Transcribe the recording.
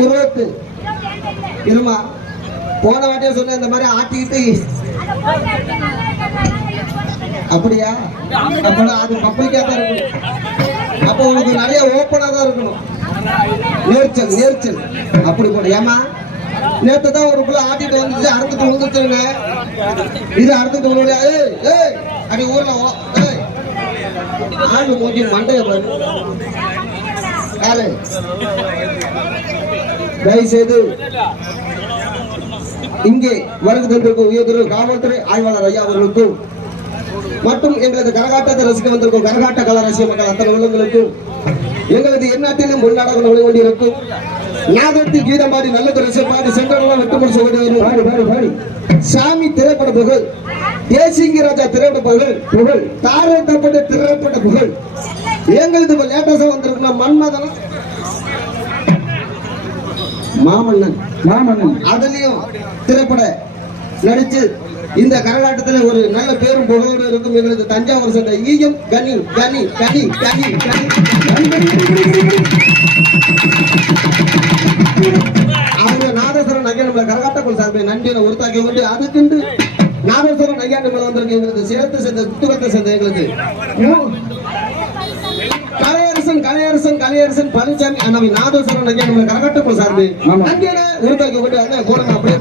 இருபத்து இருமா போன வாட்டியே சொன்ன இந்த மாதிரி ஆட்டிக்கிட்டு அப்படியா? அப்பனா அது பப்ளிக்கா தான் இருக்கணும். அப்போ உனக்கு நிறைய ஓப்பனா தான் இருக்கணும். நேர்ச்சல் நேர்ச்சல். அப்படி போட. ஏமா நேத்து தான் ஒரு புள்ள ஆட்டிட்டு வந்துச்சு அறுத்துட்டு விழுந்துச்சுங்க. இது அறுத்துட்டு விழுந்து ஏய் ஏய் அடி ஊர்ல ஏய். ஆண்டு மூஞ்சி மண்டைய பாரு. யாரு தயவு செய்து இங்கே வருகை தந்திருக்கும் உயர்திரு காவல்துறை ஆய்வாளர் ஐயா அவர்களுக்கும் மற்றும் எங்களது கரகாட்டத்தை ரசிக்க வந்திருக்கும் கரகாட்ட கல ரசிக மக்கள் அத்தனை உள்ளங்களுக்கும் எங்களது எந்நாட்டிலும் உள்நாடகம் நுழைய வேண்டியிருக்கும் நாதத்தி கீதம் பாடி நல்ல ரசிக பாடி சென்றவர்கள் வெட்டு முடிச்சு வேண்டியது பாடி பாடி பாடி. சாமி திரைப்பட புகழ் தேசிங்க ராஜா திரைப்பட புகழ் புகழ் தாரை தப்பட்ட திரைப்பட புகழ் எங்களது இப்ப லேட்டஸ்டா வந்திருக்கணும் மன்மதனம் மாமன்னன் மாமன்னன். அதுலயும் திரைப்பட நடிச்சு இந்த கரகாட்டத்துல ஒரு நல்ல பேரும் புகழோடு இருக்கும் எங்களது தஞ்சாவூர் சேர்ந்த ஈயம் கனி கனி கனி கனி கனி அவங்க நாதேஸ்வரன் நம்மள கரகாட்டக்குள் சார்பில் நன்றியை உறுத்தாக்கி கொண்டு அதுக்குண்டு நாதேஸ்வரன் நம்மள வந்திருக்கு எங்களுக்கு சேர்த்து சேர்ந்த புத்தகத்தை சேர்ந்த எங்களுக்கு கலையரசன் கலையரசன் பழனிசாமி அண்ணாவி நாதேஸ்வரன். நன்றியை உறுத்தாக்கி கொண்டு அண்ணன் கூட அப்படியே